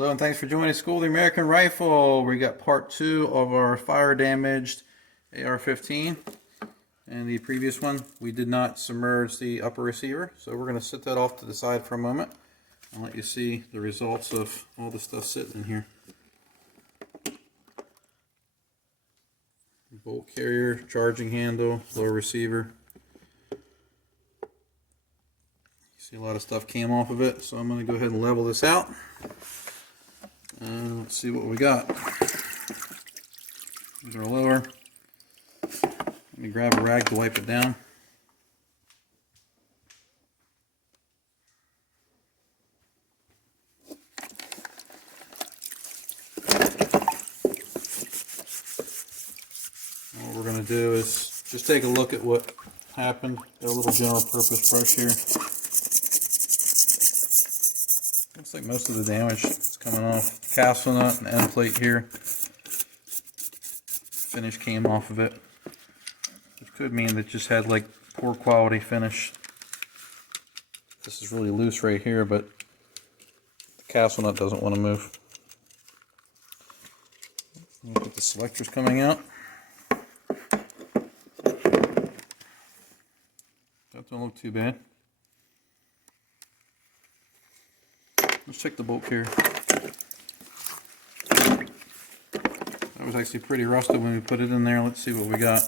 Hello and thanks for joining School of the American Rifle. We got part 2 of our fire damaged AR-15. And the previous one, we did not submerge the upper receiver. So we're going to set that off to the side for a moment. I'll let you see the results of all the stuff sitting in here. Bolt carrier, charging handle, lower receiver. See, a lot of stuff came off of it, so I'm going to go ahead and level this out. Let's see what we got. These are lower. Let me grab a rag to wipe it down. What we're going to do is just take a look at what happened. Got a little general purpose brush here. Looks like most of the damage is coming off. Castle nut and end plate here. Finish came off of it. Which could mean that it just had like poor quality finish. This is really loose right here, but the castle nut doesn't want to move. Look at the selectors coming out. That don't look too bad. Let's check the bolt here. That was actually pretty rusted when we put it in there. Let's see what we got.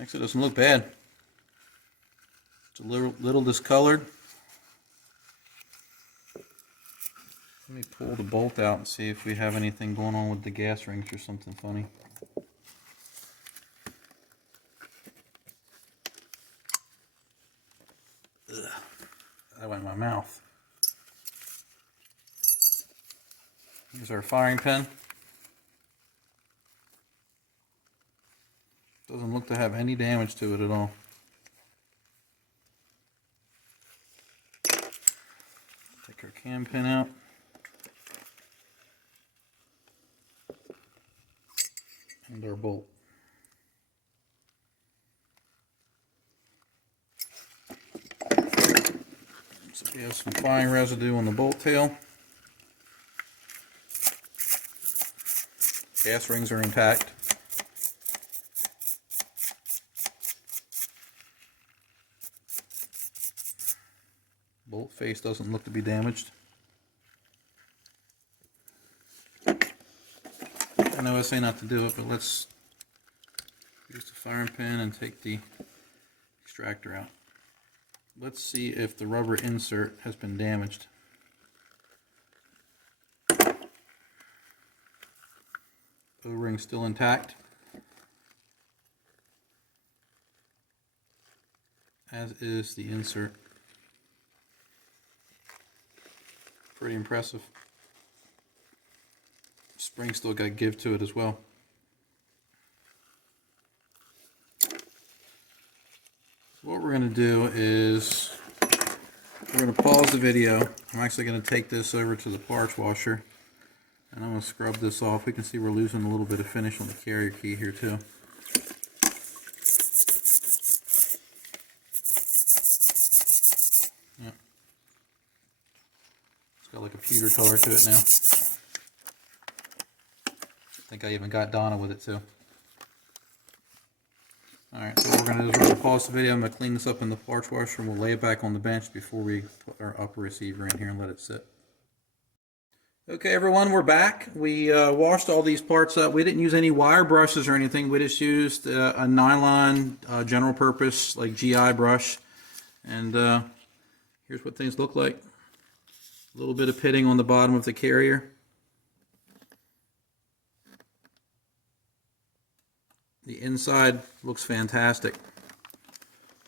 Actually, it doesn't look bad. It's a little discolored. Let me pull the bolt out and see if we have anything going on with the gas rings or something funny. Ugh, that went in my mouth. Here's our firing pin. Doesn't look to have any damage to it at all. Take our cam pin out. And our bolt. So we have some firing residue on the bolt tail. Gas rings are intact. Bolt face doesn't look to be damaged. I know I say not to do it, but let's use the firing pin and take the extractor out. Let's see if the rubber insert has been damaged. O-ring still intact, as is the insert. Pretty impressive. Spring still got give to it as well. What we're going to do is we're going to pause the video. I'm actually going to take this over to the parts washer and I'm going to scrub this off. We can see we're losing a little bit of finish on the carrier key here too. Yeah. It's got like a pewter color to it now. I think I even got Donna with it too. Alright, so what we're going to do is we're going to pause the video. I'm going to clean this up in the parts washer and we'll lay it back on the bench before we put our upper receiver in here and let it sit. Okay everyone, we're back. We washed all these parts up. We didn't use any wire brushes or anything. We just used a nylon general purpose like GI brush. And here's what things look like. A little bit of pitting on the bottom of the carrier. The inside looks fantastic.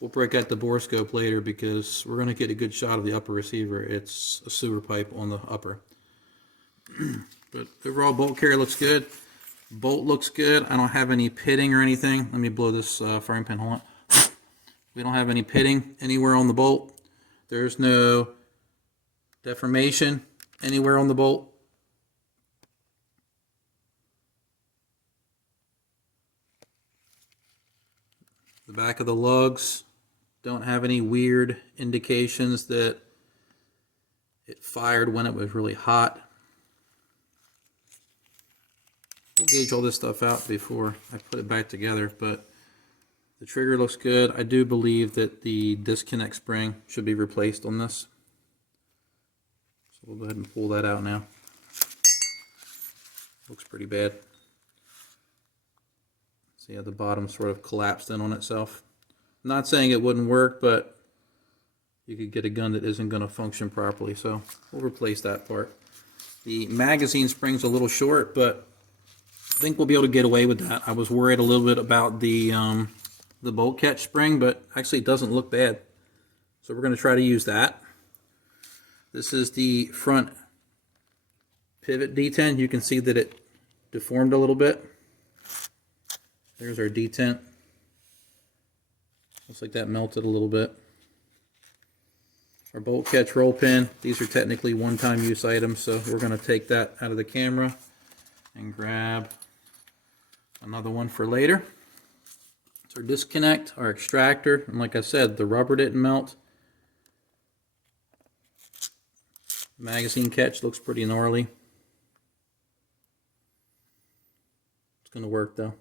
We'll break out the bore scope later because we're going to get a good shot of the upper receiver. It's a sewer pipe on the upper. But overall bolt carrier looks good. Bolt looks good. I don't have any pitting or anything. Let me blow this firing pin. Hold on. We don't have any pitting anywhere on the bolt. There's no deformation anywhere on the bolt. The back of the lugs don't have any weird indications that it fired when it was really hot. We'll gauge all this stuff out before I put it back together, but the trigger looks good. I do believe that the disconnect spring should be replaced on this. So we'll go ahead and pull that out now. Looks pretty bad. See how the bottom sort of collapsed in on itself. I'm not saying it wouldn't work, but you could get a gun that isn't going to function properly, so we'll replace that part. The magazine spring's a little short, but I think we'll be able to get away with that. I was worried a little bit about the bolt catch spring, but actually it doesn't look bad. So we're going to try to use that. This is the front pivot detent. You can see that it deformed a little bit. There's our detent. Looks like that melted a little bit. Our bolt catch roll pin. These are technically one-time use items, so we're going to take that out of the camera and grab another one for later. It's our disconnect, our extractor, and like I said, the rubber didn't melt. Magazine catch looks pretty gnarly. It's going to work though.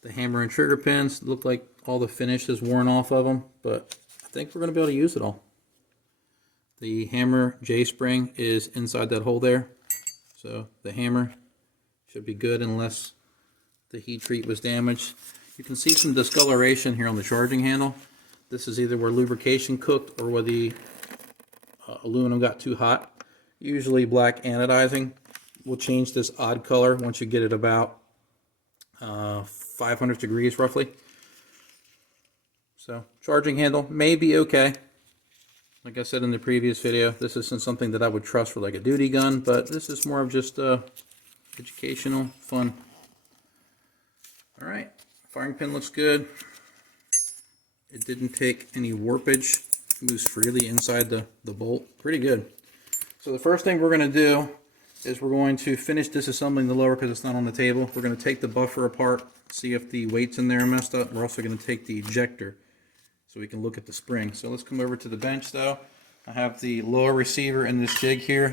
The hammer and trigger pins look like all the finish is worn off of them, but I think we're going to be able to use it all. The hammer J-spring is inside that hole there, so the hammer should be good unless the heat treat was damaged. You can see some discoloration here on the charging handle. This is either where lubrication cooked or where the aluminum got too hot. Usually black anodizing will change this odd color once you get it about 500 degrees roughly. So charging handle may be okay. Like I said in the previous video, this isn't something that I would trust for like a duty gun, but this is more of just educational fun. All right, firing pin looks good. It didn't take any warpage. It moves freely inside the bolt. Pretty good. So the first thing we're going to do is we're going to finish disassembling the lower because it's not on the table. We're going to take the buffer apart, see if the weights in there are messed up. We're also going to take the ejector so we can look at the spring. So let's come over to the bench though. I have the lower receiver in this jig here.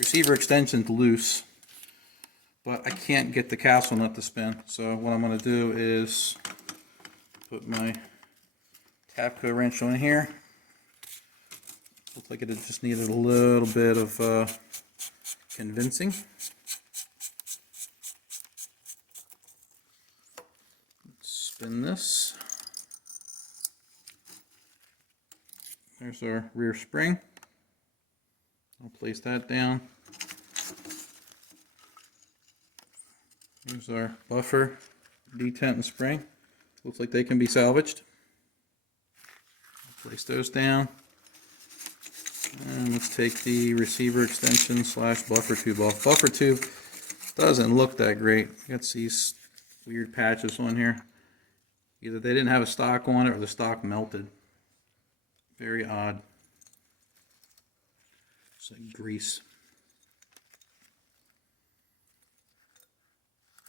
Receiver extension's loose, but I can't get the castle nut to spin. So what I'm going to do is put my Tapco wrench on here. Looks like it just needed a little bit of convincing. Let's spin this. There's our rear spring. I'll place that down. There's our buffer, detent, and spring. Looks like they can be salvaged. I'll place those down. And let's take the receiver extension slash buffer tube off. Buffer tube doesn't look that great. You got these weird patches on here. Either they didn't have a stock on it or the stock melted. Very odd. It's like grease.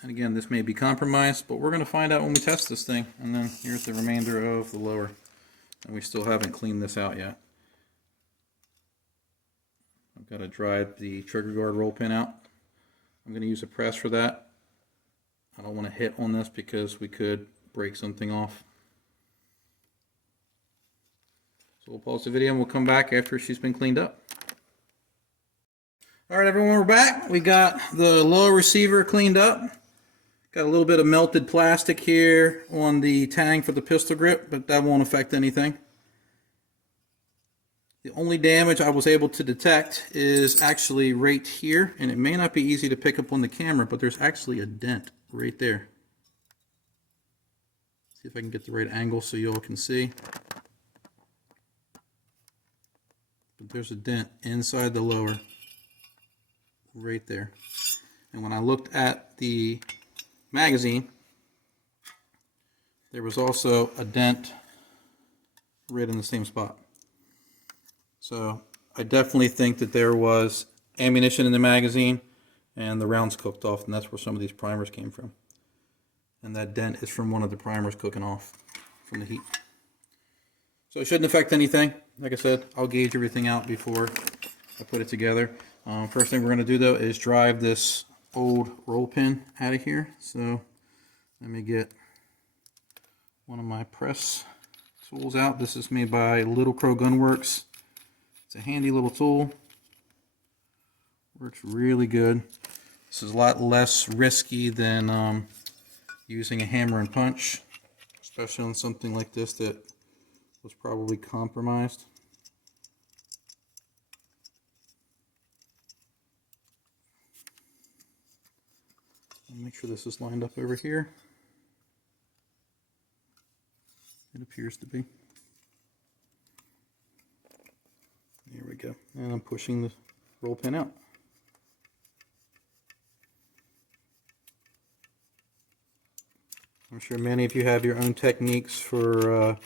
And again, this may be compromised, but we're going to find out when we test this thing. And then here's the remainder of the lower. And we still haven't cleaned this out yet. I've got to drive the trigger guard roll pin out. I'm going to use a press for that. I don't want to hit on this because we could break something off. So we'll pause the video and we'll come back after she's been cleaned up. Alright everyone, we're back. We got the lower receiver cleaned up. Got a little bit of melted plastic here on the tang for the pistol grip, but that won't affect anything. The only damage I was able to detect is actually right here, and it may not be easy to pick up on the camera, but there's actually a dent right there. See if I can get the right angle so you all can see. But there's a dent inside the lower, right there. And when I looked at the magazine, there was also a dent right in the same spot. So I definitely think that there was ammunition in the magazine and the rounds cooked off, and that's where some of these primers came from. And that dent is from one of the primers cooking off from the heat. So it shouldn't affect anything. Like I said, I'll gauge everything out before I put it together. First thing we're going to do though is drive this old roll pin out of here. So let me get one of my press tools out. This is made by Little Crow Gunworks. It's a handy little tool. Works really good. This is a lot less risky than using a hammer and punch, especially on something like this that was probably compromised. I'll make sure this is lined up over here. It appears to be. There we go. And I'm pushing the roll pin out. I'm sure many of you have your own techniques for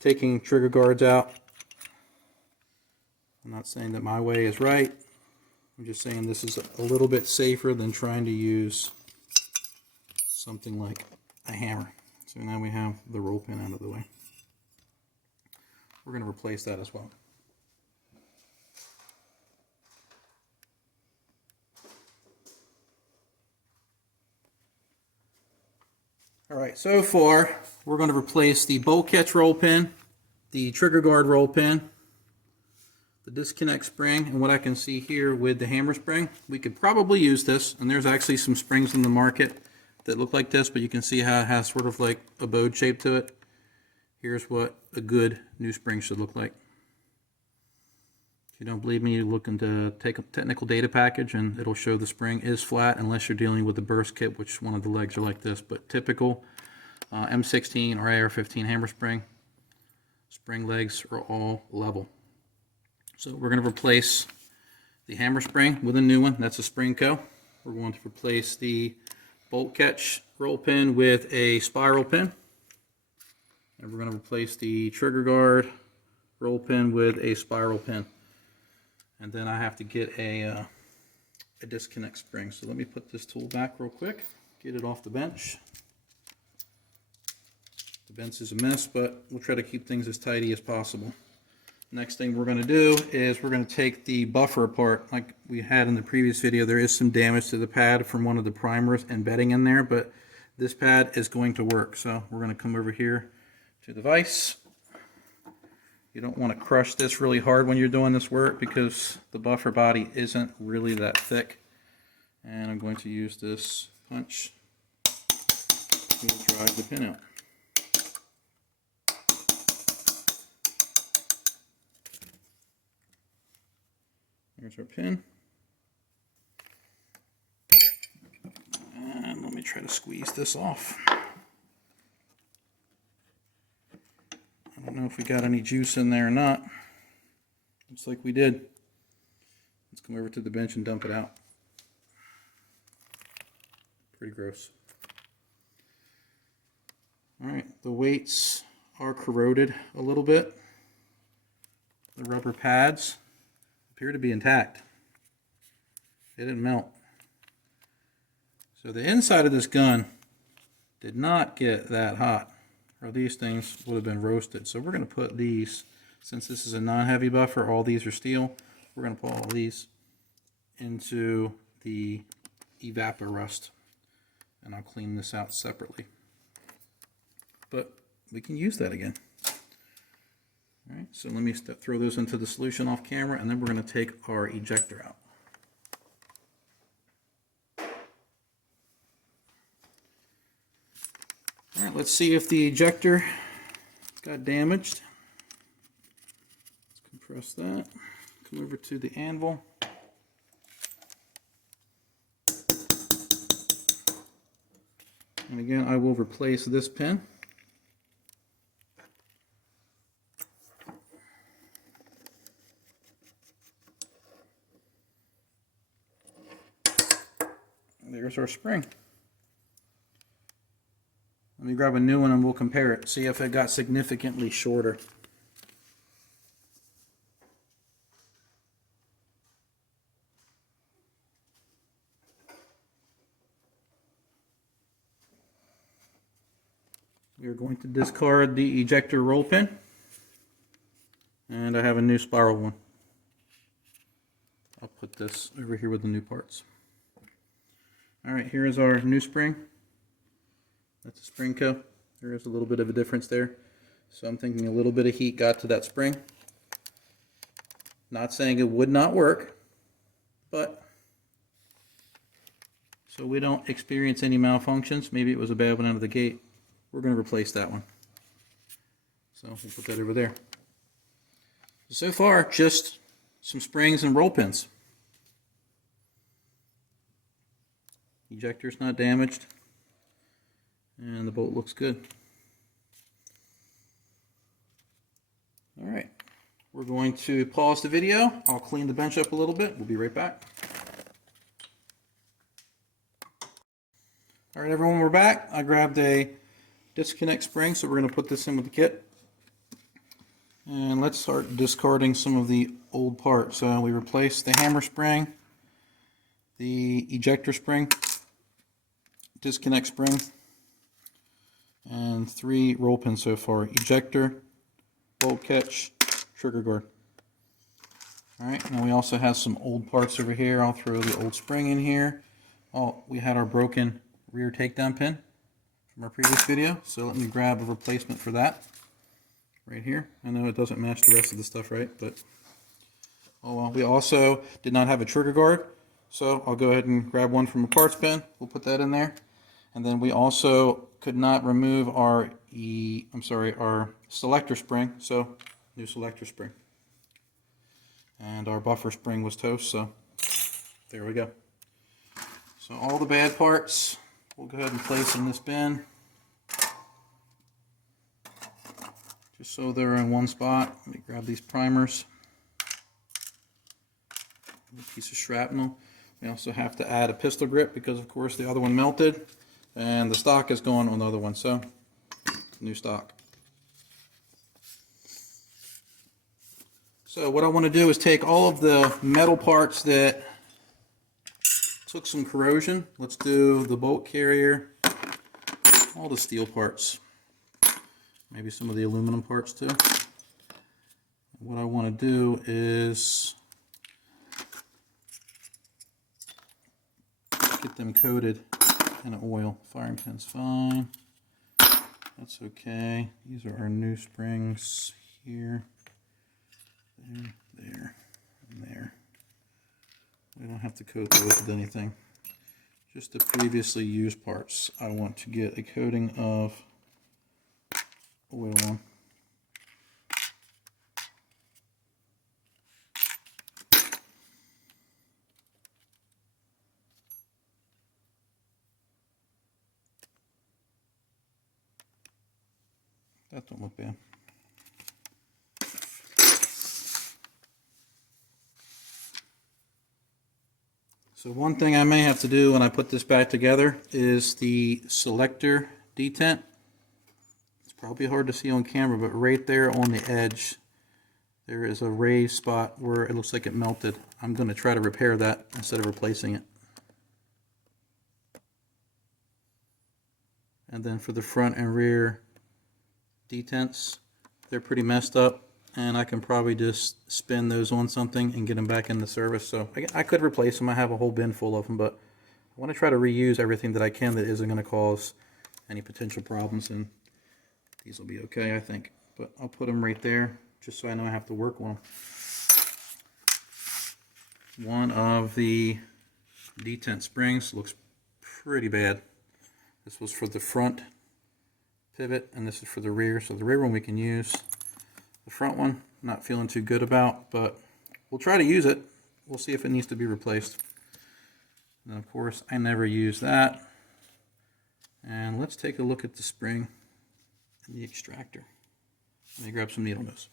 taking trigger guards out. I'm not saying that my way is right. I'm just saying this is a little bit safer than trying to use something like a hammer. So now we have the roll pin out of the way. We're going to replace that as well. Alright, so far we're going to replace the bolt catch roll pin, the trigger guard roll pin, the disconnect spring, and what I can see here with the hammer spring. We could probably use this, and there's actually some springs in the market that look like this, but you can see how it has sort of like a bowed shape to it. Here's what a good new spring should look like. If you don't believe me, you look into take a technical data package and it'll show the spring is flat unless you're dealing with the burst kit, which one of the legs are like this. But typical M16 or AR-15 hammer spring legs are all level. So we're going to replace the hammer spring with a new one. That's a Spring Co. We're going to replace the bolt catch roll pin with a spiral pin. And we're going to replace the trigger guard roll pin with a spiral pin. And then I have to get a disconnect spring. So let me put this tool back real quick, get it off the bench. The bench is a mess, but we'll try to keep things as tidy as possible. Next thing we're going to do is we're going to take the buffer apart. Like we had in the previous video, there is some damage to the pad from one of the primers embedding in there, but this pad is going to work. So we're going to come over here to the vise. You don't want to crush this really hard when you're doing this work because the buffer body isn't really that thick. And I'm going to use this punch to drive the pin out. There's our pin. And let me try to squeeze this off. I don't know if we got any juice in there or not. Looks like we did. Let's come over to the bench and dump it out. Pretty gross. Alright, the weights are corroded a little bit. The rubber pads appear to be intact. They didn't melt. So the inside of this gun did not get that hot, or these things would have been roasted. So we're going to put these, since this is a non-heavy buffer, all these are steel, we're going to put all these into the Evaporust, and I'll clean this out separately. But we can use that again. All right, so let me throw those into the solution off camera, and then we're going to take our ejector out. All right, let's see if the ejector got damaged. Let's compress that. Come over to the anvil. And again, I will replace this pin. There's our spring. Let me grab a new one and we'll compare it, see if it got significantly shorter. We are going to discard the ejector roll pin, and I have a new spiral one. I'll put this over here with the new parts. Alright, here is our new spring. That's a spring co. There is a little bit of a difference there. So I'm thinking a little bit of heat got to that spring. Not saying it would not work, but so we don't experience any malfunctions. Maybe it was a bad one out of the gate. We're going to replace that one. So we'll put that over there. So far, just some springs and roll pins. Ejector's not damaged, and the bolt looks good. Alright, we're going to pause the video. I'll clean the bench up a little bit. We'll be right back. Alright everyone, we're back. I grabbed a disconnect spring, so we're going to put this in with the kit. And let's start discarding some of the old parts. So we replaced the hammer spring, the ejector spring, disconnect spring, and 3 roll pins so far. Ejector, bolt catch, trigger guard. Alright, and we also have some old parts over here. I'll throw the old spring in here. Oh, we had our broken rear takedown pin from our previous video, so let me grab a replacement for that right here. I know it doesn't match the rest of the stuff, right? But oh well. We also did not have a trigger guard, so I'll go ahead and grab one from a parts bin. We'll put that in there. And then we also could not remove our our selector spring, so new selector spring. And our buffer spring was toast, so there we go. So all the bad parts, we'll go ahead and place in this bin, just so they're in one spot. Let me grab these primers. A piece of shrapnel. We also have to add a pistol grip because of course the other one melted. And the stock is gone on the other one, so new stock. So what I want to do is take all of the metal parts that took some corrosion. Let's do the bolt carrier, all the steel parts, maybe some of the aluminum parts too. What I want to do is get them coated in oil. Firing pin's fine. That's okay. These are our new springs here. There, and there. We don't have to coat those with anything. Just the previously used parts. I want to get a coating of oil on. That don't look bad. So one thing I may have to do when I put this back together is the Selector Detent. It's probably hard to see on camera, but right there on the edge, there is a raised spot where it looks like it melted. I'm going to try to repair that instead of replacing it. And then for the front and rear detents, they're pretty messed up, and I can probably just spin those on something and get them back into service. So I could replace them. I have a whole bin full of them, but I want to try to reuse everything that I can that isn't going to cause any potential problems, and these will be okay, I think. But I'll put them right there just so I know I have to work on them. One of the detent springs looks pretty bad. This was for the front pivot, and this is for the rear. So the rear one we can use. The front one, not feeling too good about, but we'll try to use it. We'll see if it needs to be replaced. And of course, I never use that. And let's take a look at the spring and the extractor. Let me grab some needle nose.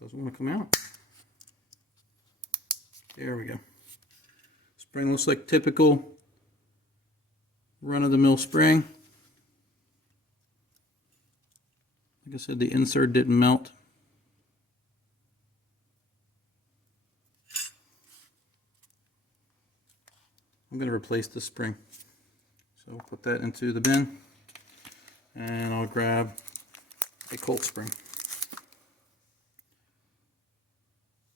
Doesn't want to come out. There we go. Spring looks like typical run-of-the-mill spring. Like I said, the insert didn't melt. I'm going to replace this spring. So I'll put that into the bin, and I'll grab a Colt spring.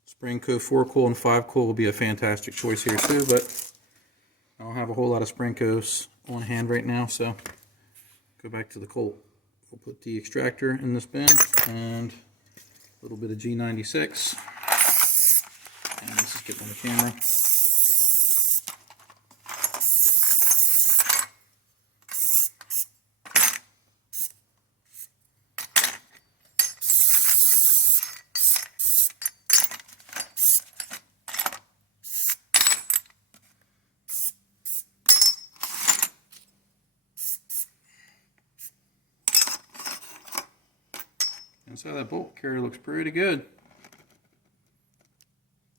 Spring Co 4 coil and 5 coil will be a fantastic choice here too, but I don't have a whole lot of Spring Co's on hand right now, so go back to the Colt. We'll put the extractor in this bin and a little bit of G96. And let's just get on the camera. Inside that bolt carrier looks pretty good.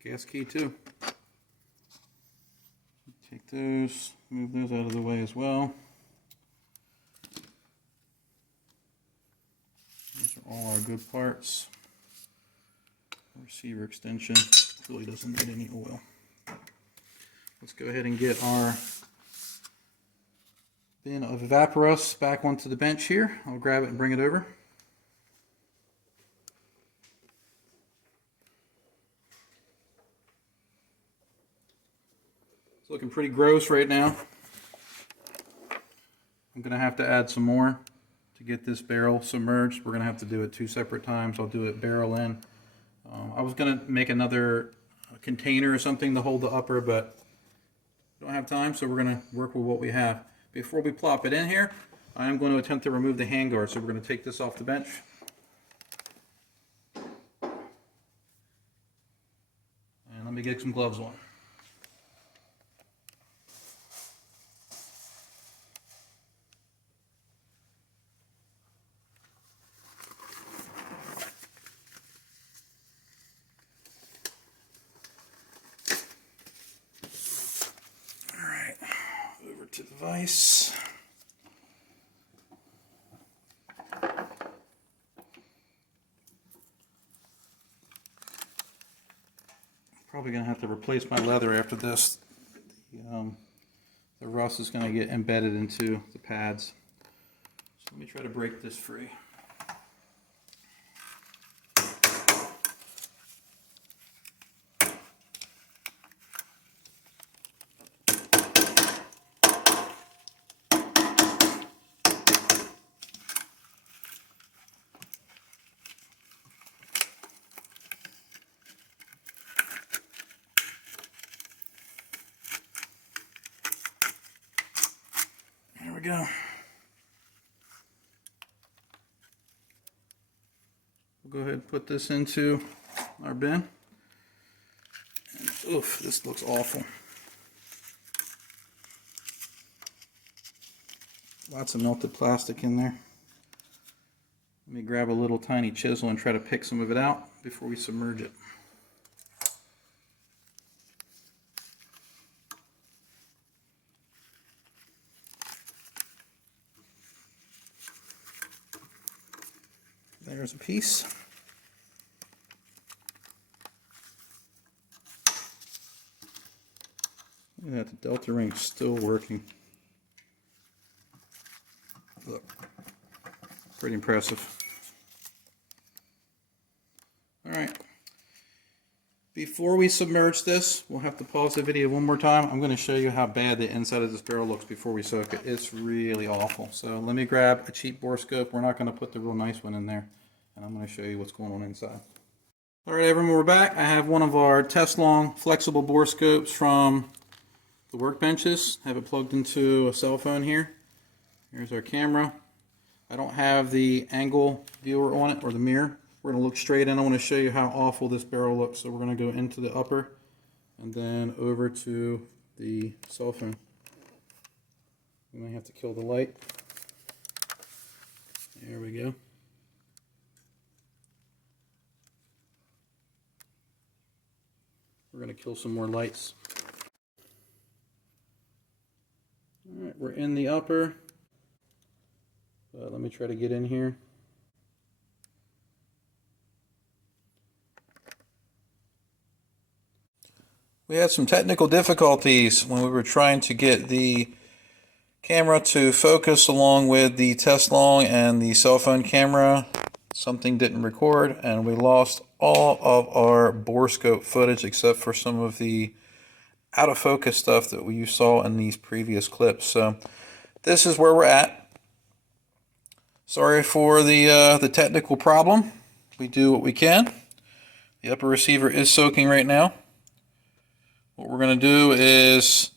Gas key too. Take those, move those out of the way as well. Those are all our good parts. Receiver extension really doesn't need any oil. Let's go ahead and get our bin of Evaporous back onto the bench here. I'll grab it and bring it over. It's looking pretty gross right now. I'm going to have to add some more to get this barrel submerged. We're going to have to do it 2 separate times. I'll do it barrel in. I was going to make another container or something to hold the upper, but don't have time, so we're going to work with what we have. Before we plop it in here, I am going to attempt to remove the handguard. So we're going to take this off the bench. And let me get some gloves on. To the vise. Probably going to have to replace my leather after this. The rust is going to get embedded into the pads. So let me try to break this free. There we go. We'll go ahead and put this into our bin. And, oof, this looks awful. Lots of melted plastic in there. Let me grab a little tiny chisel and try to pick some of it out before we submerge it. There's a piece. Look at that, the delta ring's still working. Look, pretty impressive. All right. Before we submerge this, we'll have to pause the video one more time. I'm going to show you how bad the inside of this barrel looks before we soak it. It's really awful. So let me grab a cheap bore scope. We're not going to put the real nice one in there. And I'm going to show you what's going on inside. All right, everyone, we're back. I have one of our test-long flexible bore scopes from the workbenches. I have it plugged into a cell phone here. Here's our camera. I don't have the angle viewer on it or the mirror. We're going to look straight in. I want to show you how awful this barrel looks. So we're going to go into the upper and then over to the cell phone. We might have to kill the light. There we go. We're going to kill some more lights. All right, we're in the upper. Let me try to get in here. We had some technical difficulties when we were trying to get the camera to focus along with the test long and the cell phone camera. Something didn't record, and we lost all of our borescope footage except for some of the out of focus stuff that you saw in these previous clips. So this is where we're at. Sorry for the technical problem. We do what we can. The upper receiver is soaking right now. What we're going to do is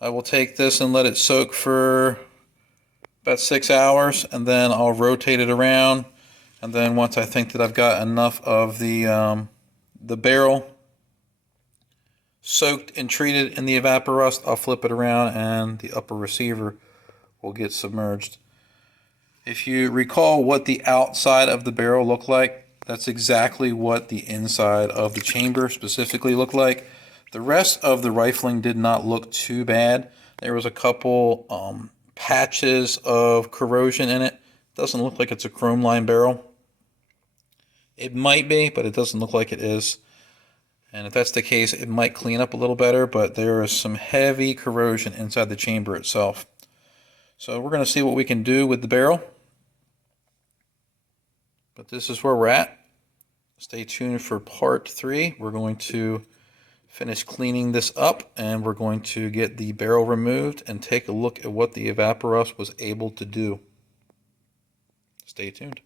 I will take this and let it soak for about 6 hours, and then I'll rotate it around. And then once I think that I've got enough of the barrel soaked and treated in the evaporust, I'll flip it around and the upper receiver will get submerged. If you recall what the outside of the barrel looked like, that's exactly what the inside of the chamber specifically looked like. The rest of the rifling did not look too bad. There was a couple patches of corrosion in it. Doesn't look like it's a chrome line barrel. It might be, but it doesn't look like it is. And if that's the case, it might clean up a little better, but there is some heavy corrosion inside the chamber itself. So we're going to see what we can do with the barrel. But this is where we're at. Stay tuned for part 3. We're going to finish cleaning this up, and we're going to get the barrel removed and take a look at what the evaporust was able to do. Stay tuned.